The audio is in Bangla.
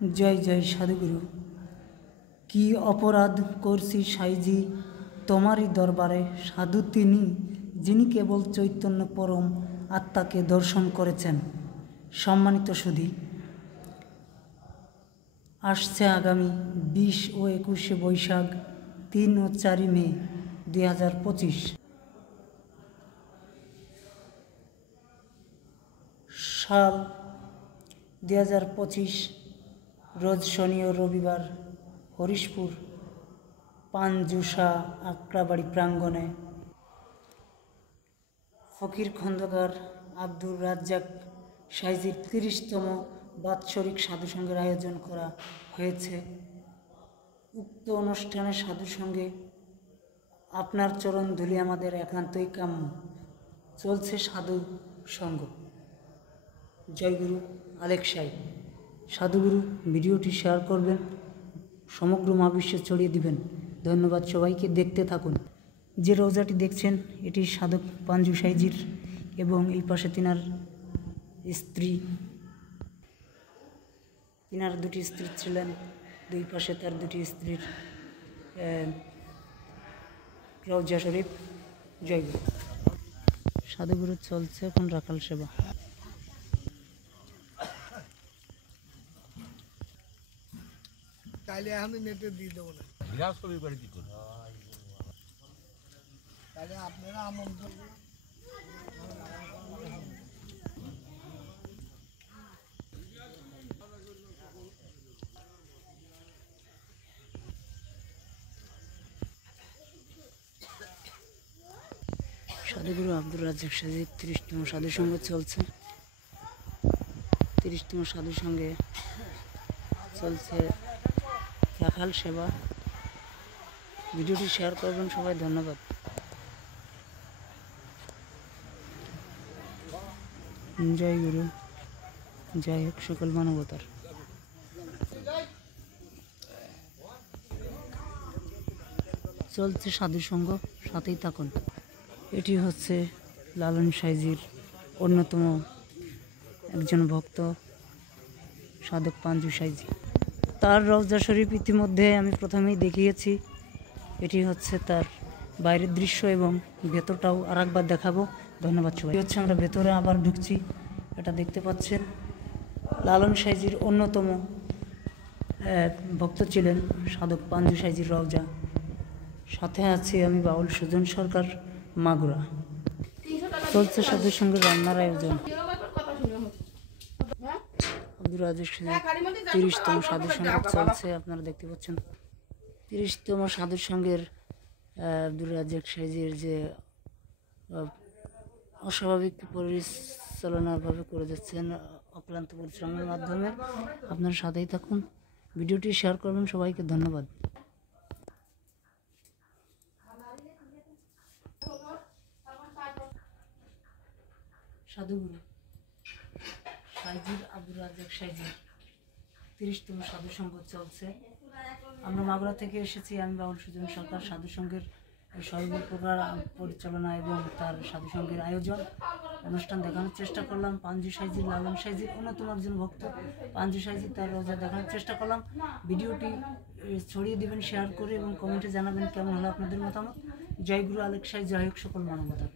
জয় জয় সাধুগুরু। কি অপরাধ করছি সাইজি তোমারই দরবারে, সাধু তিনি যিনি কেবল চৈতন্য পরম আত্মাকে দর্শন করেছেন। সম্মানিত সুধী, আসছে আগামী 20 ও 21শে বৈশাখ, 3 ও 4 মে 2025 সাল 2025 রোজ শনি ও রবিবার হরিশপুর পানজুসা আকড়াবাড়ি প্রাঙ্গণে ফকির খন্দকার আব্দুর রাজ্জাক সাইজির 30তম বাৎসরিক সাধুসঙ্গের আয়োজন করা হয়েছে। উক্ত অনুষ্ঠানে সাধুসঙ্গে আপনার চরণ ধুলি আমাদের একান্তই কাম্য। চলছে সাধু সঙ্গ। জয়গুরু আলেক সাই। সাধুগুরু ভিডিওটি শেয়ার করবেন, সমগ্র মহাবিশ্বে ছড়িয়ে দিবেন। ধন্যবাদ সবাইকে, দেখতে থাকুন। যে রোজাটি দেখছেন এটি সাধক পাঞ্জু সাইজির, এবং এই পাশে তিনার স্ত্রী, তিনার দুটি স্ত্রী ছিলেন, দুই পাশে তার দুটি স্ত্রীর রওজা শরীফ। জয়গুরু। সাধুগুরু চলছে এখন রাখাল সেবা। তাহলে এখন নেটে দিয়ে দেবো না, তাহলে আপনারা আমন্ত্রণ। সাধুগুরু আব্দুর রাজ্জাক সাইজির 30তম সাধুসঙ্গ চলছে। 30তম সাধুসঙ্গে চলছে রাখাল সেবা। ভিডিওটি শেয়ার করবেন সবাই। ধন্যবাদ। জয় গুরু, জয় হোক সকল মানবতার। চলছে সাধুসঙ্গ, সাথেই থাকুন। এটি হচ্ছে লালন সাইজির অন্যতম একজন ভক্ত, সাধক পাঞ্জু সাইজি। তার রওজা শরীফ ইতিমধ্যে আমি প্রথমেই দেখিয়েছি। এটি হচ্ছে তার বাইরের দৃশ্য, এবং ভেতরটাও আর একবার দেখাবো। ধন্যবাদ সবাই। হচ্ছে আমরা ভেতরে আবার ঢুকছি। এটা দেখতে পাচ্ছেন লালন সাইজির অন্যতম ভক্ত ছিলেন সাধক পাঞ্জু সাইজির রওজা। সাথে আছি আমি বাউল সুজন সরকার, মাগুরা। চলছে সাধুর সঙ্গে রান্নার আয়োজন। আব্দুর রাজ্জাক সাইজির 30তম সাধুর সঙ্গে চলছে, আপনারা দেখতে পাচ্ছেন। 30তম সাধুর সঙ্গের আব্দুর রাজ্জাক সাইজির যে অস্বাভাবিক পরিচালনাভাবে করে যাচ্ছেন অক্লান্ত পরিশ্রমের মাধ্যমে। আপনার সাথেই থাকুন, ভিডিওটি শেয়ার করবেন সবাইকে। ধন্যবাদ। সাধুগুরু সাইজির আব্দুর রাজ্জাক সাইজির 30তম সাধুসঙ্গ চলছে। আমরা মাগুরা থেকে এসেছি, আমি বাউল সুজন সরকার। সাধুসঙ্গের সর্বপ্রকার পরিচালনা এবং তার সাধুসঙ্গের আয়োজন অনুষ্ঠান দেখানোর চেষ্টা করলাম। পাঞ্জু সাইজির, লালন সাইজির অন্যতম একজন ভক্ত পাঞ্জু সাইজির, তার রোজা দেখানোর চেষ্টা করলাম। ভিডিওটি ছড়িয়ে দেবেন শেয়ার করে, এবং কমেন্টে জানাবেন কেমন হলো আপনাদের মতামত। জয় গুরু আলেক সাই, জয় হোক সকল মানবতার।